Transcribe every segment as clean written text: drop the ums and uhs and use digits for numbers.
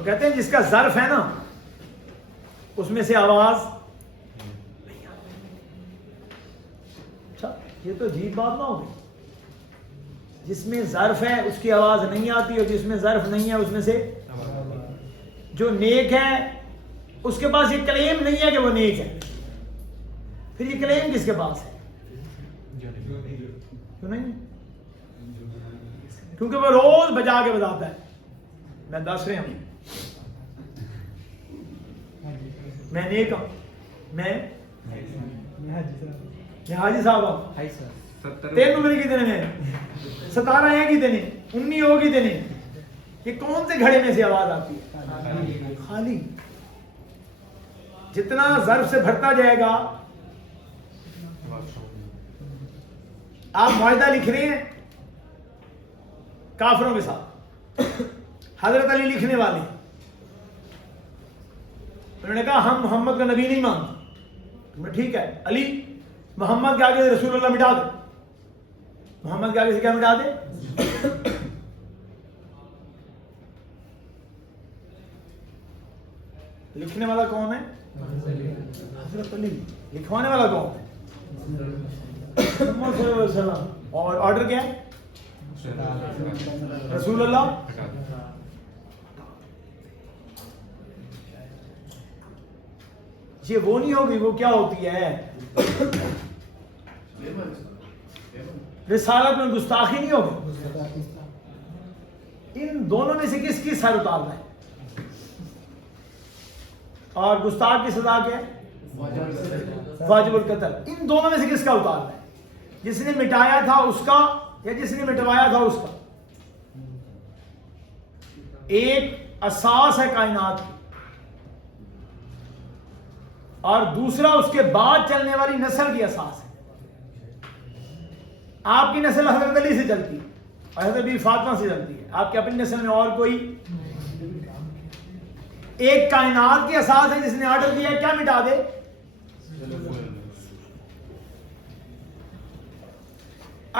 تو کہتے ہیں جس کا ظرف ہے نا اس میں سے آواز نہیں آتی. اچھا یہ تو عجیب بات نہ ہوگی. جس میں ظرف ہے اس کی آواز نہیں آتی اور جس میں ظرف نہیں ہے اس میں سے. جو نیک ہے اس کے پاس یہ کلیم نہیں ہے کہ وہ نیک ہے. پھر یہ کلیم کس کے پاس ہے؟ کیوں نہیں؟ کیونکہ وہ روز بجا کے بتاتا ہے میں 10 رہے ہوں، میں نیک ہوں، میں حاجی صاحب ہوں. 3 نمبر کتنے ہیں؟ 17 ہیں کتنے؟ 19 ہو کتنے؟ یہ کون سے گھڑے میں سے آواز آتی ہے؟ خالی. جتنا ظرف سے بھرتا جائے گا. آپ معاہدہ لکھ رہے ہیں کافروں کے ساتھ، حضرت علی لکھنے والے انہوں نے کہا ہم محمد کا نبی نہیں مانتے. ٹھیک ہے علی محمد کے آگے سے رسول اللہ مٹا دے. محمد کے آگے سے کیا مٹا دے؟ لکھنے والا کون ہے؟ حضرت علی. لکھوانے والا کون ہے؟ محمد صلی اللہ علیہ وسلم. اور آرڈر کیا ہے؟ رسول اللہ. یہ وہ نہیں ہوگی، وہ کیا ہوتی ہے؟ رسالت میں گستاخی نہیں ہوگی. ان دونوں میں سے کس کی سر اتارنا ہے؟ اور گستاخ کی سزا کیا ہے؟ واجب القتل. ان دونوں میں سے کس کا اتارنا ہے؟ جس نے مٹایا تھا اس کا یا جس نے مٹوایا تھا اس کا؟ ایک اساس ہے کائنات کی اور دوسرا اس کے بعد چلنے والی نسل کی اساس ہے. آپ کی نسل حضرت علی سے چلتی ہے اور حضرت بی فاطمہ سے چلتی ہے. آپ کی اپنی نسل میں اور کوئی؟ ایک کائنات کی اساس ہے جس نے آرڈر دیا کیا مٹا دے؟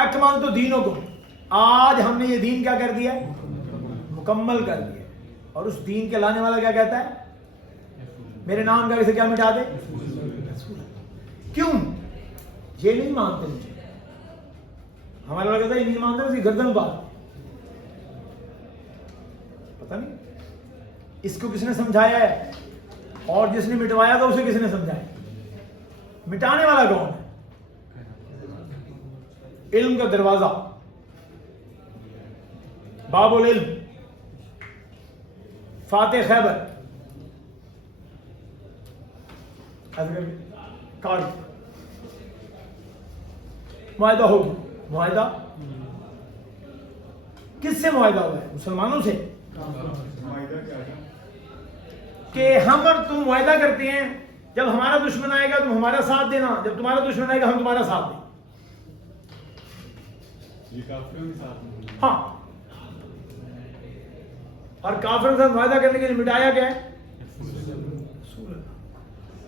اکمل تو دینوں کو. آج ہم نے یہ دین کیا کر دیا؟ مکمل کر دیا. اور اس دین کے لانے والا کیا کہتا ہے؟ میرے نام کا اسے کیا مٹا دے؟ کیوں؟ یہ نہیں مانتے مجھے. ہمارا لوگ کہتا ہے یہ نہیں مانتے اسی گردن اتار. پتہ نہیں اس کو کس نے سمجھایا ہے اور جس نے مٹوایا تھا اسے کس نے سمجھایا؟ مٹانے والا کون ہے؟ علم کا دروازہ، باب العلم، فاتح خیبر. کارڈ معاہدہ ہو گیا. معاہدہ کس سے معاہدہ ہوا ہے؟ مسلمانوں سے. کہ ہم اور تم معاہدہ کرتے ہیں جب ہمارا دشمن آئے گا تم ہمارا ساتھ دینا، جب تمہارا دشمن آئے گا ہم تمہارا ساتھ دیں. ہاں. اور کافر کے ساتھ معاہدہ کرنے کے لیے مٹایا گیا ہے.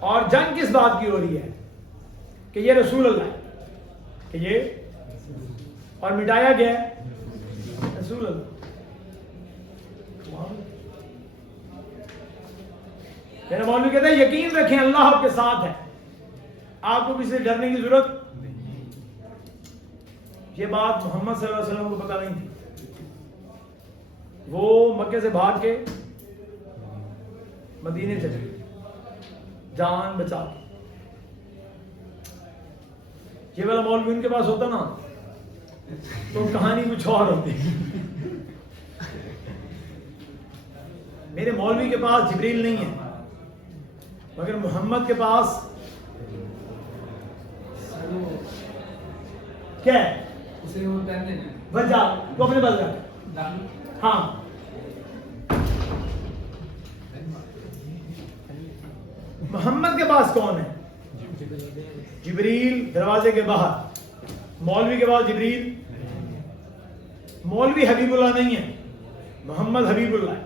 اور جنگ کس بات کی ہو رہی ہے؟ کہ یہ رسول اللہ ہے، کہ یہ، اور مٹایا گیا ہے رسول اللہ. میرا مولوی کہتا ہے یقین رکھیں اللہ آپ کے ساتھ ہے، آپ کو کسی سے ڈرنے کی ضرورت. یہ بات محمد صلی اللہ علیہ وسلم کو پتہ نہیں تھی. وہ مکے سے بھاگ کے مدینے چلے گئے جان بچا کے. یہ والا مولوی ان کے پاس ہوتا نا تو کہانی کچھ اور ہوتی. میرے مولوی کے پاس جبریل نہیں ہے مگر محمد کے پاس کیا ہے؟ وجہ تو اپنے پاس رکھ. ہاں محمد کے پاس کون ہے؟ جبریل دروازے کے باہر. مولوی کے پاس جبریل. مولوی حبیب اللہ نہیں ہے، محمد حبیب اللہ ہے.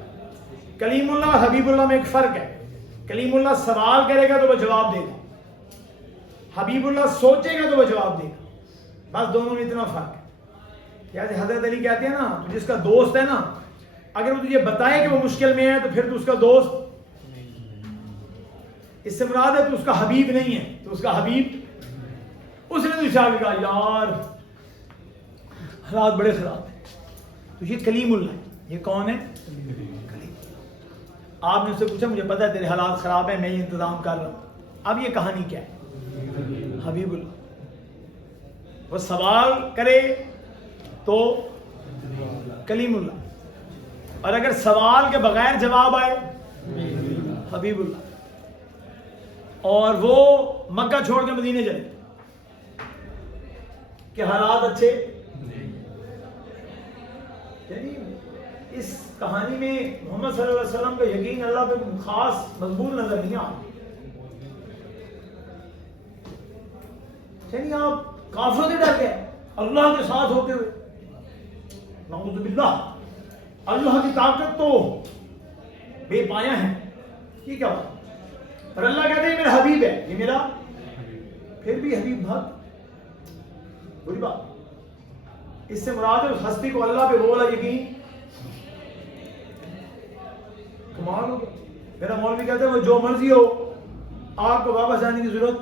کلیم اللہ اور حبیب اللہ میں ایک فرق ہے. کلیم اللہ سوال کرے گا تو وہ جواب دے گا، حبیب اللہ سوچے گا تو وہ جواب دے گا. بس دونوں میں اتنا فرق ہے. جیسے حضرت علی کہتے ہیں نا تو جس کا دوست ہے نا اگر وہ تجھے بتائے کہ وہ مشکل میں ہے تو پھر تو اس کا دوست، اس سے مراد ہے تو اس کا حبیب نہیں ہے، تو اس کا حبیب، اس نے تو شاہ کہا یار حالات بڑے خراب ہیں، تو یہ کلیم اللہ ہے. یہ کون ہے؟ کلیم. آپ نے اس سے پوچھا مجھے پتا ہے تیرے حالات خراب ہیں، میں یہ انتظام کر رہا ہوں. اب یہ کہانی کیا ہے؟ حبیب اللہ. وہ سوال کرے تو کلیم اللہ، اور اگر سوال کے بغیر جواب آئے حبیب اللہ. اور وہ مکہ چھوڑ کے مدینے چلے کہ حالات اچھے. یعنی اس کہانی میں محمد صلی اللہ علیہ وسلم کا یقین اللہ پہ خاص مضبوط نظر نہیں آتا. یعنی آپ کافروں سے ڈر گئے اللہ کے ساتھ ہوتے ہوئے، نعوذ باللہ. اللہ کی طاقت تو بے پایا ہے، یہ کیا بات؟ اور اللہ کہتے ہیں یہ میرا حبیب ہے، یہ میرا، پھر بھی حبیب بہت بری بات. اس سے مراد ہے اس ہستی کو اللہ پہ وہ والا یقین. کمال ہو گیا. میرا مولوی کہتے ہیں وہ جو مرضی ہو آپ کو واپس آنے کی ضرورت.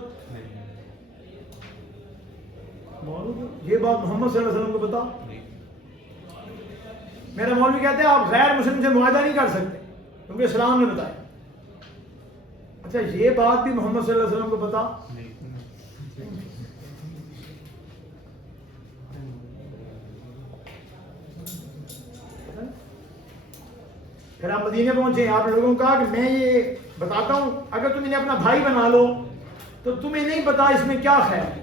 یہ بات محمد صلی اللہ علیہ وسلم کو پتا. میرا مولوی کہتے ہیں آپ غیر مسلم سے معاہدہ نہیں کر سکتے کیونکہ اسلام نے بتایا. اچھا یہ بات بھی محمد صلی اللہ علیہ وسلم کو پتا. پھر آپ مدینے پہنچے، آپ لوگوں کو کہا کہ میں یہ بتاتا ہوں اگر تم انہیں اپنا بھائی بنا لو تو تمہیں نہیں پتا اس میں کیا خیر ہے.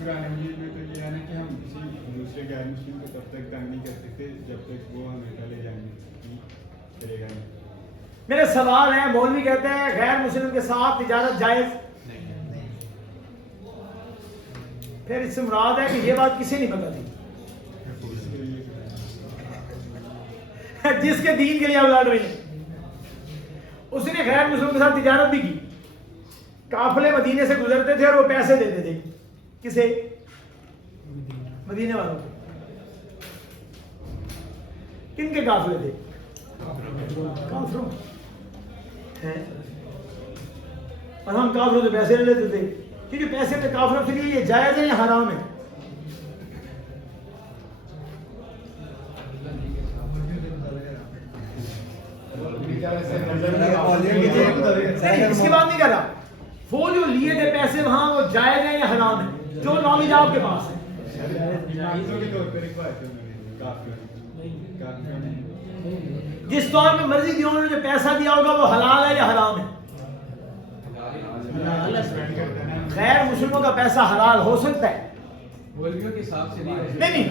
میں تو یہ ہے نا کہ ہم کسی دوسرے غیر مسلم کو تب تک تنگ نہیں کر سکتے جب تک وہ ہمیں لے جائیں گے چلے گا. میرے سوال ہے، مولوی کہتے ہیں غیر مسلم کے ساتھ تجارت جائز، پھر اس سے مراد ہے کہ یہ بات کسی نہیں پتا تھی جس کے دین کے لیے آپ لڑ رہے ہیں. اس نے غیر مسلم کے ساتھ تجارت بھی کی. قافلے مدینے سے گزرتے تھے اور وہ پیسے دیتے تھے. کسے؟ مدینے والوں کو. کن کے قافلے تھے؟ کافروں. اور ہم کافروں سے پیسے لے لیتے تھے کیونکہ پیسے پہ کافروں کے لیے یہ جائز ہے یا حرام ہے؟ اس کی بات نہیں کر رہا. وہ جو لیے تھے پیسے وہاں وہ جائز ہے یا حرام ہے؟ جو نالج آپ کے پاس ہے. جس طور پہ مرضی دی انہوں نے جو پیسہ دیا ہوگا وہ حلال ہے یا حرام ہے؟ غیر مسلموں کا پیسہ حلال ہو سکتا ہے؟ نہیں.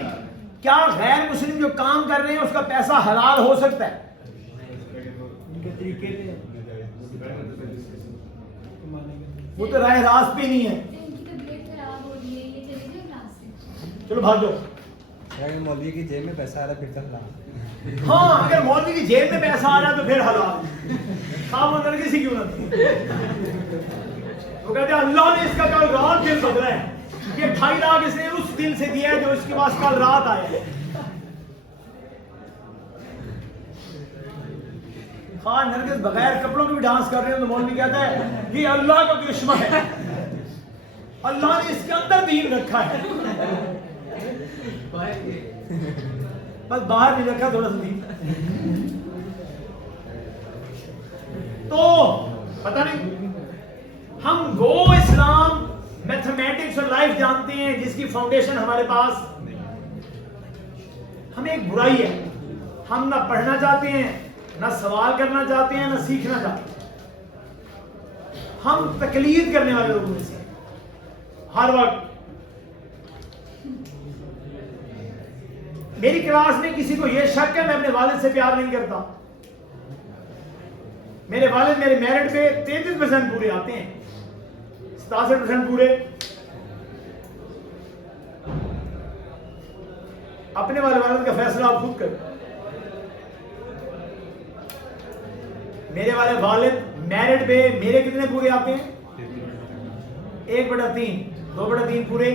کیا غیر مسلم جو کام کر رہے ہیں اس کا پیسہ حلال ہو سکتا ہے؟ وہ تو راہ راست پہ نہیں ہے. چلو بھاگ جاؤ. مولوی کی جیب میں پیسہ آ رہا پھر تک ہاں اگر مولوی کی جیب میں پیسہ آ رہا تو پھر حلال. وہ لڑکی سی کیوں نہ تھی. وہ کہتے ہیں اللہ نے اس کا کل رات دن بدلا ہے. یہ 2.5 لاکھ اس نے اس دن سے دیا ہے جو اس کے پاس کل رات آیا ہے. ہاں نرگس بغیر کپڑوں کے بھی ڈانس کر رہے ہیں تو مولوی کہتا ہے یہ اللہ کا کرشمہ ہے، اللہ نے اس کے اندر دین رکھا ہے. بس باہر نہیں رکھا تھوڑا سا دین. تو پتہ نہیں ہم وہ اسلام میتھمیٹکس اور لائف جانتے ہیں جس کی فاؤنڈیشن ہمارے پاس. ہمیں ایک برائی ہے، ہم نہ پڑھنا چاہتے ہیں، نہ سوال کرنا چاہتے ہیں، نہ سیکھنا چاہتے ہیں. ہم تقلید کرنے والے لوگوں میں سے ہر وقت. میری کلاس میں کسی کو یہ شک ہے میں اپنے والد سے پیار نہیں کرتا. میرے والد میرے میرٹ پہ 33% پورے آتے ہیں، 67% پورے. اپنے والے والد کا فیصلہ آپ خود کریں. میرے والے والد میرٹ پہ میرے کتنے پورے آتے ہیں؟ 1/3، 2/3 پورے.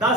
10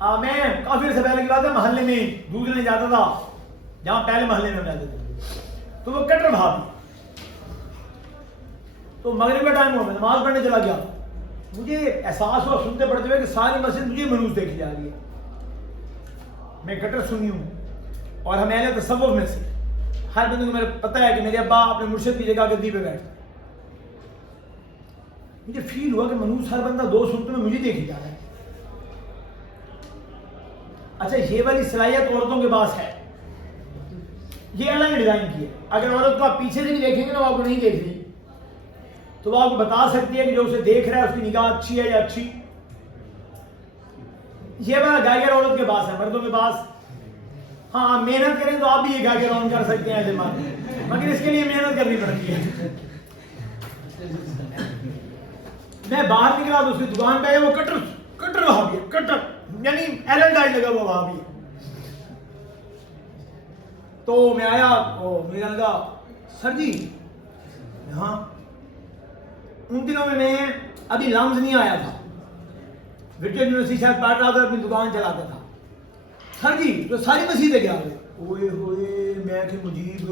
میں کافی عرصے پہلے کی بات ہے، محلے میں دودھ لینے جاتا تھا، جہاں پہلے محلے میں جاتے تھے، تو وہ کٹر بھابی، تو مغرب کا ٹائم ہوا، میں نماز پڑھنے چلا گیا، مجھے احساس ہوا سنتے پڑھتے ہوئے کہ ساری مسجد مجھے منوس دیکھی جا رہی ہے. میں کٹر سنی ہوں اور ہم اہل تصوف میں سے ہر بندے کو میرے پتہ ہے کہ میرے ابا اپنے مرشد کی جگہ گدی پہ بیٹھے. مجھے فیل ہوا کہ منوس ہر بندہ دو سنتوں میں مجھے دیکھی جا رہا ہے. اچھا یہ والی صلاحیت عورتوں کے پاس ہے، یہ اللہ نے ڈیزائن کی ہے. اگر عورت کو آپ پیچھے سے بھی دیکھیں گے نا وہ آپ کو نہیں دیکھ رہی، تو وہ آپ کو بتا سکتی ہے کہ جو اسے دیکھ رہا ہے اس کی نگاہ اچھی ہے یا اچھی. یہ والا گائگر عورت کے پاس ہے. مردوں کے پاس ہاں محنت کریں تو آپ بھی یہ گائگر آن کر سکتے ہیں اعتماد، مگر اس کے لیے محنت کرنی پڑتی ہے. میں باہر نکلا تو اس کی دکان پہ آیا، وہ کٹر وہاں بھی ہے، کٹر یعنی ایلن ڈائی لگا ہوا وہاں بھی ہے. تو میں آیا، مجھے لگا سر جی ہاں. ان دنوں میں ابھی لمز نہیں آیا تھا، وکٹوریہ یونیورسٹی شاید پڑھ رہا تھا، اپنی دکان چلاتا تھا. سر جی تو ساری مسیح کیا گئے، اوئے ہوئے میں کہ مجیب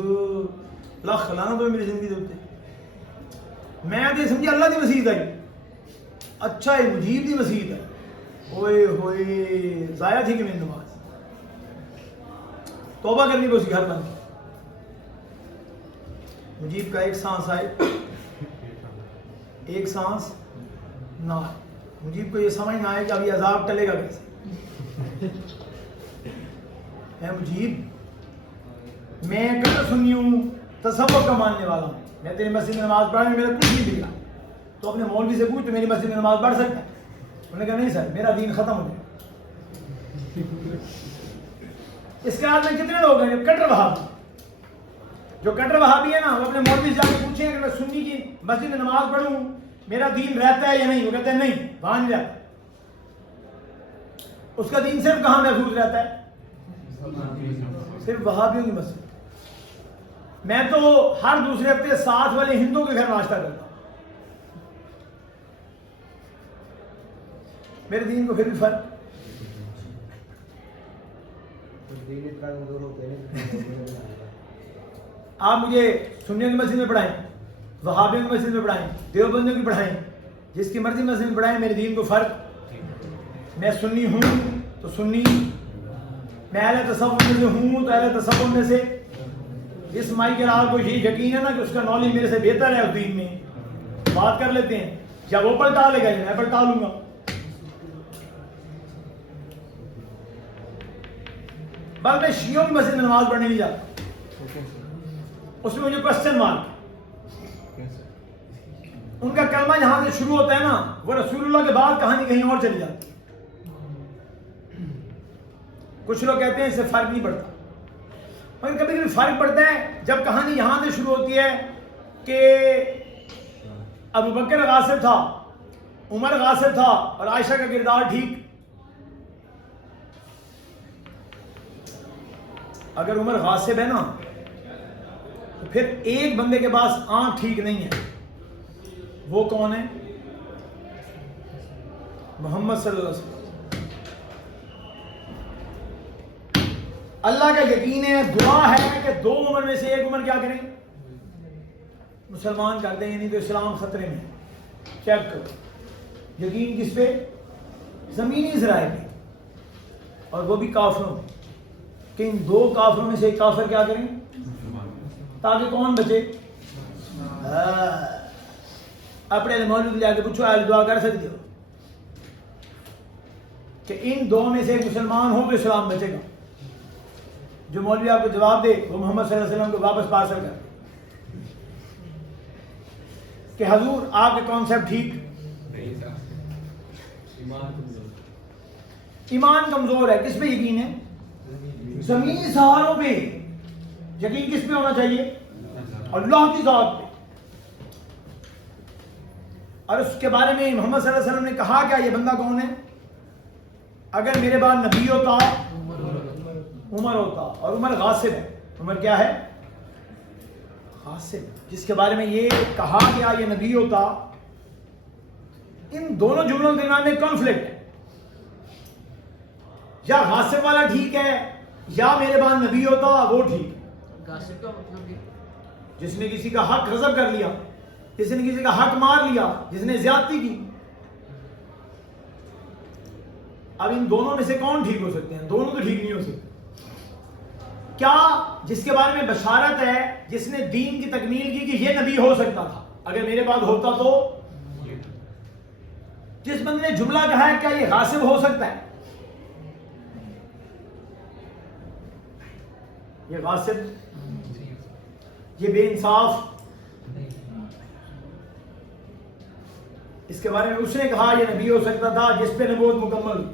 لاکھ خلانا تو میری زندگی دے. میں تو سمجھی اللہ کی مسیح آئی، اچھا یہ مجیب کی مسیح ہے. اوئے ہوئے ضائع تھی کہ میری نماز. توبہ کرنی کو اسی گھر بند. مجیب کا ایک سانس آئے ایک سانس نہ آئے. مجیب کو یہ سمجھ نہ آئے کہ اب یہ عذاب ٹلے گا کیسے. اے مجیب میں کٹر سنی ہوں، تصوف کا ماننے والا ہوں، میں تیری مسجد میں نماز پڑھا میرا کچھ نہیں بگڑا، تو اپنے مولوی سے پوچھ تو میری مسجد میں نماز پڑھ سکتا ہے. انہوں نے کہا نہیں سر میرا دین ختم ہو گیا. اس کے بعد میں کتنے لوگ ہیں کٹر وہابی، جو کٹر وہابی ہے نا وہ اپنے مولوی سے جا کے پوچھیں کہ میں سنی کی مسجد میں نماز پڑھوں میرا دین رہتا ہے یا نہیں. وہ کہتے ہیں نہیں وہاں نہیں رہتا. اس کا دین صرف کہاں محفوظ رہتا ہے؟ صرف وہابیوں کی مسجد. میں تو ہر دوسرے ہفتے ساتھ والے ہندوؤں کے گھر ناشتہ کرتا ہوں. میرے دین کو پھر بھی فرق. آپ مجھے سنیوں کی مسجد میں پڑھائیں، وہابیوں کی مسجد میں پڑھائیں، دیوبندیوں کی پڑھائیں، جس کی مرضی مسجد میں پڑھائیں، میرے دین کو فرق. میں سنی ہوں تو سنی، میں اہل تصوف میں سے ہوں تو اہل تصوف میں سے. جس مائی کے راہ کو یہ یقین ہے نا کہ اس کا نالج میرے سے بہتر ہے اس دین میں، بات کر لیتے ہیں. یا وہ پلٹا لے گا یا میں پلٹا لوں گا. بس میں شیعوں کی مسجد میں نماز پڑھنے نہیں جاتا، اس میں مجھے کوسچن مارک. ان کا کلمہ جہاں سے شروع ہوتا ہے نا وہ رسول اللہ کے بعد کہانی کہیں اور چلی جاتی. کچھ لوگ کہتے ہیں اس سے فرق نہیں پڑتا، مگر کبھی کبھی فرق پڑتا ہے جب کہانی یہاں سے شروع ہوتی ہے کہ ابو بکر غاصب تھا، عمر غاصب تھا اور عائشہ کا کردار ٹھیک. اگر عمر غاصب ہے نا تو پھر ایک بندے کے پاس آنکھ ٹھیک نہیں ہے. وہ کون ہے؟ محمد صلی اللہ علیہ وسلم. اللہ کا یقین ہے، دعا ہے کہ دو عمر میں سے ایک عمر کیا کریں، مسلمان کر دیں، یعنی تو اسلام خطرے میں. چیک کرو یقین کس پہ؟ زمینی ذرائع پہ، اور وہ بھی کافروں کہ ان دو کافروں میں سے ایک کافر کیا کریں تاکہ کون بچے. اپنے مولوی جا کے پوچھو اہل دعا کر سکتے ہو کہ ان دو میں سے ایک مسلمان ہو تو اسلام بچے گا. جو مولوی آپ کو جواب دے وہ محمد صلی اللہ علیہ وسلم کو واپس پارسل کر کہ حضور آپ کے کانسیپٹ ٹھیک. ایمان کمزور ہے. کس پہ یقین ہے؟ زمینی سہاروں پہ. یقین کس پہ ہونا چاہیے؟ اللہ کی ذات پہ. اور اس کے بارے میں محمد صلی اللہ علیہ وسلم نے کہا کیا؟ یہ بندہ کون ہے؟ اگر میرے بعد نبی ہوتا عمر ہوتا، اور عمر غاصب ہے. عمر کیا ہے؟ غاصب. جس کے بارے میں یہ کہا گیا یہ نبی ہوتا. ان دونوں جملوں کے درمیان میں کنفلکٹ ہے. یا غاصب والا ٹھیک ہے یا میرے بعد نبی ہوتا وہ ٹھیک ہے؟ غاصب کا مطلب جس نے کسی کا حق غصب کر لیا، جس نے کسی کا حق مار لیا، جس نے زیادتی کی. اب ان دونوں میں سے کون ٹھیک ہو سکتے ہیں؟ دونوں تو ٹھیک نہیں ہو سکتے. کیا جس کے بارے میں بشارت ہے، جس نے دین کی تکمیل کی کہ یہ نبی ہو سکتا تھا اگر میرے بعد ہوتا تو، جس بندے نے جملہ کہا ہے کیا یہ غاصب ہو سکتا ہے؟ یہ غاصب، یہ بے انصاف. اس کے بارے میں اس نے کہا یہ نبی ہو سکتا تھا جس پہ نبوت مکمل ہوئی،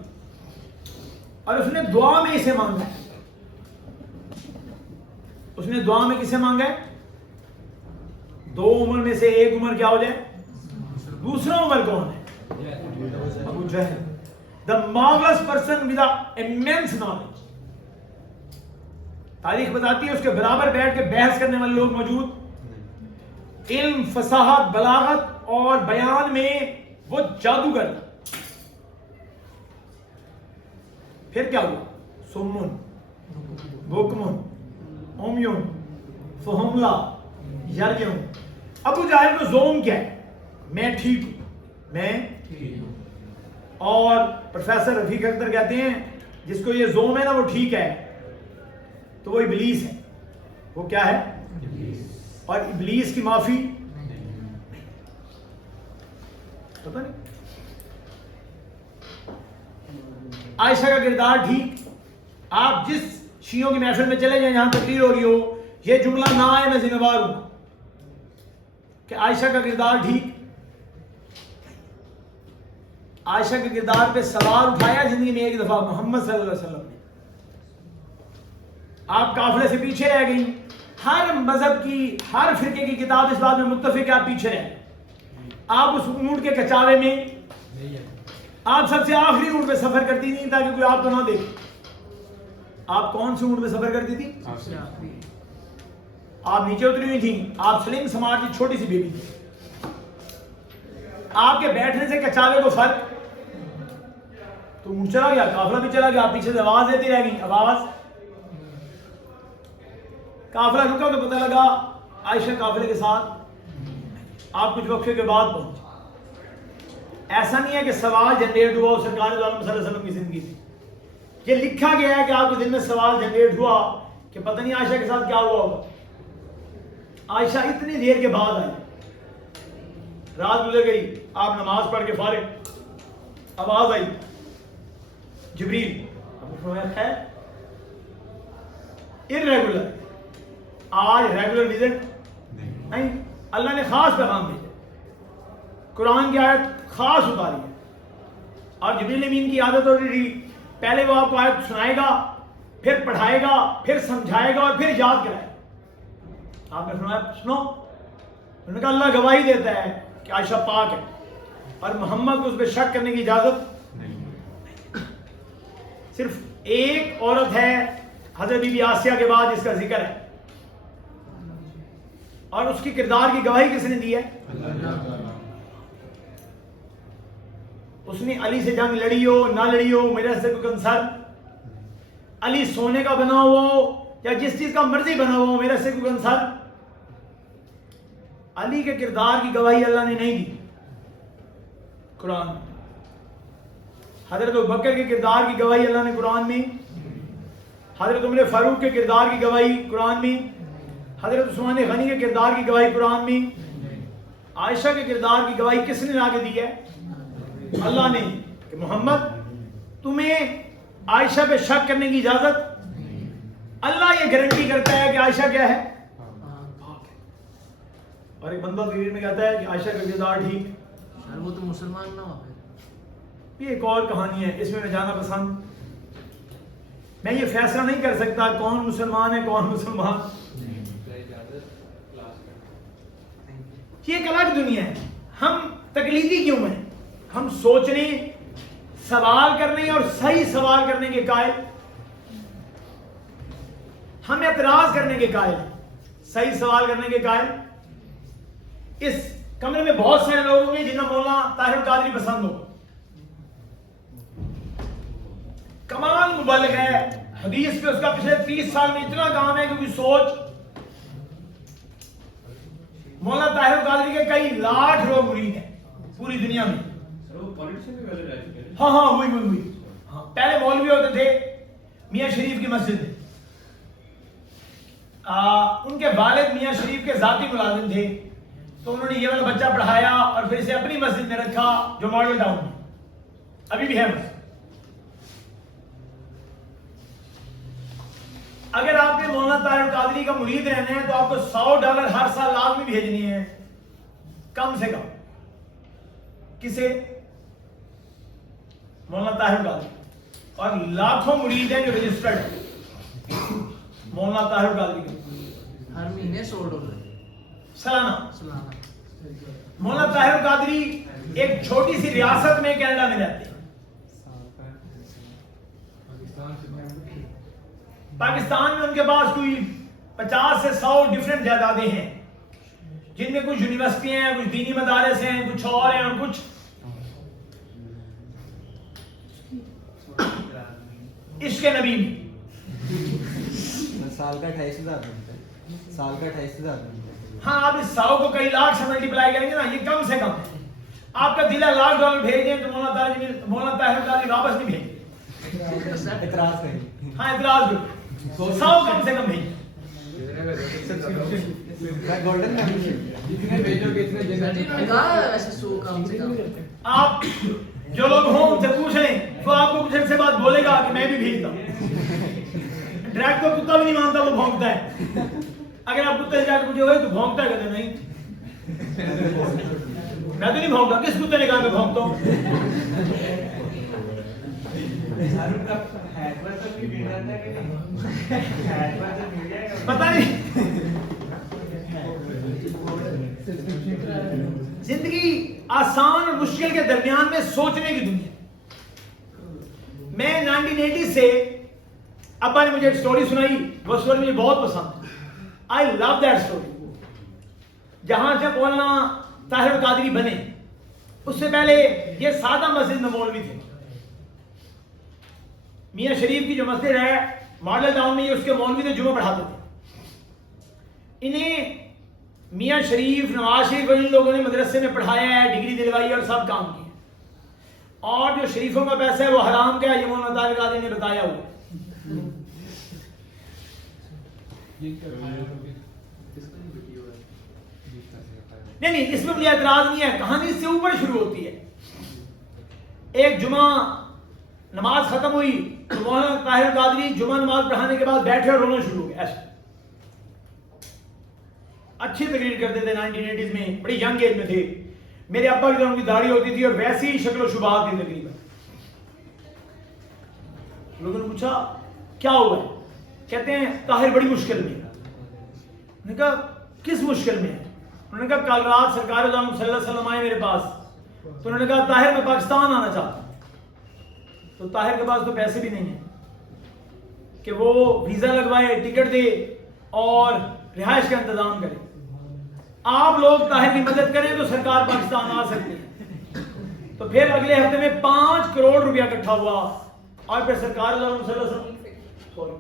اور اس نے دعا میں اسے مانگا ہے. اس نے دعا میں کسے مانگا ہے؟ 2 عمر میں سے ایک عمر کیا ہو جائے؟ دوسرا عمر کون ہے؟ ابو جہل. the marvelous person with the immense knowledge. تاریخ بتاتی ہے اس کے برابر بیٹھ کے بحث کرنے والے لوگ موجود. علم، فصاحت، بلاغت اور بیان میں وہ جادوگر تھا. پھر کیا ہوا؟ سمن، بکمن، امیون، فہملا، یرجون. ابو جہل کو زوم کیا ہے؟ میں ٹھیک ہوں، میں. اور پروفیسر رفیق اختر کہتے ہیں جس کو یہ زوم ہے نا وہ ٹھیک ہے تو وہ ابلیس ہے. وہ کیا ہے؟ اور ابلیس کی معافی پتہ نہیں. عائشہ کا کردار ٹھیک. آپ جس شیعوں کی محفل میں چلے جائیں جہاں تقریر ہو رہی ہو یہ جملہ نہ آئے میں ذمہ دار ہوں کہ عائشہ کا کردار ٹھیک. عائشہ کے کردار پہ سوال اٹھایا زندگی میں ایک دفعہ محمد صلی اللہ علیہ وسلم نے. آپ قافلے سے پیچھے رہ گئی. ہر مذہب کی، ہر فرقے کی کتاب اس بات میں متفق ہے آپ پیچھے رہیں. آپ اس اونٹ کے کچاوے میں، آپ سب سے آخری اونٹ پہ سفر کرتی تھی تاکہ کوئی آپ کو نہ دیکھے. آپ کون سے اونٹ پہ سفر کرتی تھی؟ آپ نیچے اتری ہوئی تھیں. آپ سلنگ سماج کی چھوٹی سی بیبی تھی. آپ کے بیٹھنے سے کچاوے کو فرق تو اونٹ چلا گیا، قافلہ بھی چلا گیا. آپ پیچھے سے آواز دیتی رہ گئی. آواز، قافلہ رکا تو پتہ لگا عائشہ قافلے کے ساتھ. آپ کچھ وقفے کے بعد پہنچے. ایسا نہیں ہے کہ سوال جنریٹ ہوا اور سرکار دو عالم صلی اللہ علیہ وسلم کی زندگی سے. یہ لکھا گیا ہے کہ آپ کے دل میں سوال جنریٹ ہوا کہ پتہ نہیں عائشہ کے ساتھ کیا ہوا ہوگا. عائشہ اتنی دیر کے بعد آئی. رات گزر گئی، آپ نماز پڑھ کے فارغ، آواز آئی جبریل. خیر irregular، آج ریگولر وزٹ نہیں. اللہ نے خاص پیغام بھیجا، قرآن کی آیت خاص اتاری ہے. اور جبریل امین کی عادت ہوتی تھی پہلے وہ آپ کو آیت سنائے گا، پھر پڑھائے گا، پھر سمجھائے گا اور پھر یاد کرائے گا. آپ نے سنایا، سنو. انہوں نے کہا اللہ گواہی دیتا ہے کہ عائشہ پاک ہے اور محمد کو اس پہ شک کرنے کی اجازت نہیں. صرف ایک عورت ہے حضرت بی بی آسیہ کے بعد جس کا ذکر ہے، اور اس کی کردار کی گواہی کس نے دی ہے؟ اس نے علی سے جنگ لڑی ہو نہ لڑی ہو میرے سے کوئی کنسرن. علی سونے کا بنا ہوا ہو یا جس چیز کا مرضی بنا ہوا ہو میرے سے کوئی کنسرن. علی کے کردار کی گواہی اللہ نے نہیں دی قرآن میں. حضرت ابوبکر کے کردار کی گواہی اللہ نے قرآن میں. حضرت عمر فاروق کے کردار کی گواہی قرآن میں. حضرت عثمان غنی کے کردار کی گواہی قرآن میں. عائشہ کے کردار کی گواہی کس نے لا کے دی ہے؟ اللہ نے. کہ محمد تمہیں عائشہ پہ شک کرنے کی اجازت. اللہ یہ گارنٹی کرتا ہے کہ عائشہ کیا ہے؟ اور ایک بندہ تقریر میں کہتا ہے کہ عائشہ کا کردار ٹھیک. وہ تو مسلمان نہ ہو. یہ ایک اور کہانی ہے، اس میں جانا پسند. میں یہ فیصلہ نہیں کر سکتا کون مسلمان ہے کون مسلمان. یہ ایک الگ دنیا ہے. ہم تقلیدی کیوں ہیں؟ ہم سوچنے، سوال کرنے اور صحیح سوال کرنے کے قائل. ہم اعتراض کرنے کے قائل، صحیح سوال کرنے کے قائل. اس کمرے میں بہت سارے لوگ ہوں گے جنہیں مولانا طاہر القادری پسند ہو. کمال مبلغ ہے، حدیث پہ اس کا پچھلے 30 سال میں اتنا کام ہے کہ کوئی سوچ. مولانا طاہر القادری کے کئی لاکھ لوگ مرید ہیں پوری دنیا میں. ہاں ہوئی. پہلے مولوی ہوتے تھے میاں شریف کی مسجد میں. ان کے والد میاں شریف کے ذاتی ملازم تھے، تو انہوں نے یہ والا بچہ پڑھایا اور پھر اسے اپنی مسجد میں رکھا جو ماڈل ٹاؤن میں ابھی بھی ہے. اگر آپ نے مولانا طاہر القادری کا مرید رہنا ہے تو آپ کو $100 ہر سال لازمی بھیجنی ہے کم سے کم. کسے؟ مولانا طاہر القادری. اور لاکھوں مرید ہیں جو رجسٹرڈ ہیں مولانا طاہر القادری کے. ہر مہینے $100 سالانہ. مولانا طاہر القادری ایک چھوٹی سی ریاست میں کینیڈا میں رہتے ہیں. پاکستان میں ان کے پاس کوئی 50 سے 100 ڈیفرنٹ جائیدادیں ہیں، جن میں کچھ یونیورسٹیاں ہیں، کچھ دینی مدارس ہیں، کچھ اور ہیں، اور کچھ عشق نبی میں. سال کا 28,000 بنتا ہے. سال کا 28,000 بنتا ہے. ہاں آپ اس 100 کو کئی لاکھ سے ملٹیپلائی کریں گے نا، یہ کم سے کم ہے. آپ کا دل ہے $1,00,000 بھیج دیں تو مولانا طاہر القادری واپس نہیں بھیجیں. اعتراض ہے. ہاں اعتراض کرو. 100 کم سے کم بھیجیں. گولڈن ایسے 100 کم سے کم. آپ جو لوگ ہوں ان سے پوچھ لیں تو آپ کو کچھ عرصے بعد بولے گا کہ میں بھی بھیجتا ہوں. ڈائریکٹ تو کتا بھی نہیں مانتا، وہ بھونکتا ہے. اگر آپ کتے سے جا کے پوچھے ہوئے تو بھونکتا ہے، کہتے نہیں میں تو نہیں بھونکتا. کس کتے نے کہا میں بھونکتا ہوں؟ پتہ نہیں. زندگی آسان اور مشکل کے درمیان میں سوچنے کی دنیا. میں 1980 سے ابا نے مجھے ایک سٹوری سنائی، وہ سٹوری مجھے بہت پسند. آئی لو دیٹ سٹوری. جہاں سے مولانا طاہر القادری بنے اس سے پہلے یہ سادہ مسجد میں مولوی تھے. میاں شریف کی جو مسجد ہے ماڈل ٹاؤن میں، یہ اس کے مولوی نے جمعہ پڑھاتے تھے. انہیں میاں شریف، نواز شریف اور ان لوگوں نے مدرسے میں پڑھایا ہے، ڈگری دلوائی اور سب کام کیے. اور جو شریفوں کا پیسہ ہے وہ حرام کا ہے، یہ مولانا طاہر القادری نے بتایا ہوا. نہیں اس میں مجھے اعتراض نہیں ہے. کہانی اس سے اوپر شروع ہوتی ہے. ایک جمعہ نماز ختم ہوئی تو مولانا طاہر القادری جمعہ نماز پڑھانے کے بعد بیٹھے اور رونا شروع ہو گئے. ایسے اچھی تقریر کرتے تھے 1980s میں، بڑی ینگ ایج میں تھے. میرے ابا کی طرح ان کی داڑھی ہوتی تھی اور ویسی ہی شکل و شباہت تھی تقریباً. لوگوں نے پوچھا کیا ہوا ہے؟ کہتے ہیں طاہر بڑی مشکل میں. انہوں نے کہا کس مشکل میں ہے؟ انہوں نے کہا کل رات سرکار صلی اللہ علیہ وسلم آئے میرے پاس تو انہوں نے کہا طاہر میں پاکستان آنا چاہتا ہوں. تو طاہر کے پاس تو پیسے بھی نہیں ہیں کہ وہ ویزا لگوائے، ٹکٹ دے اور رہائش کا انتظام کرے. آپ لوگ طاہر کی مدد کریں تو سرکار پاکستان آ سکتے ہیں. تو پھر اگلے ہفتے میں 5 کروڑ روپیہ اکٹھا ہوا اور پھر سرکار صلی اللہ علیہ وسلم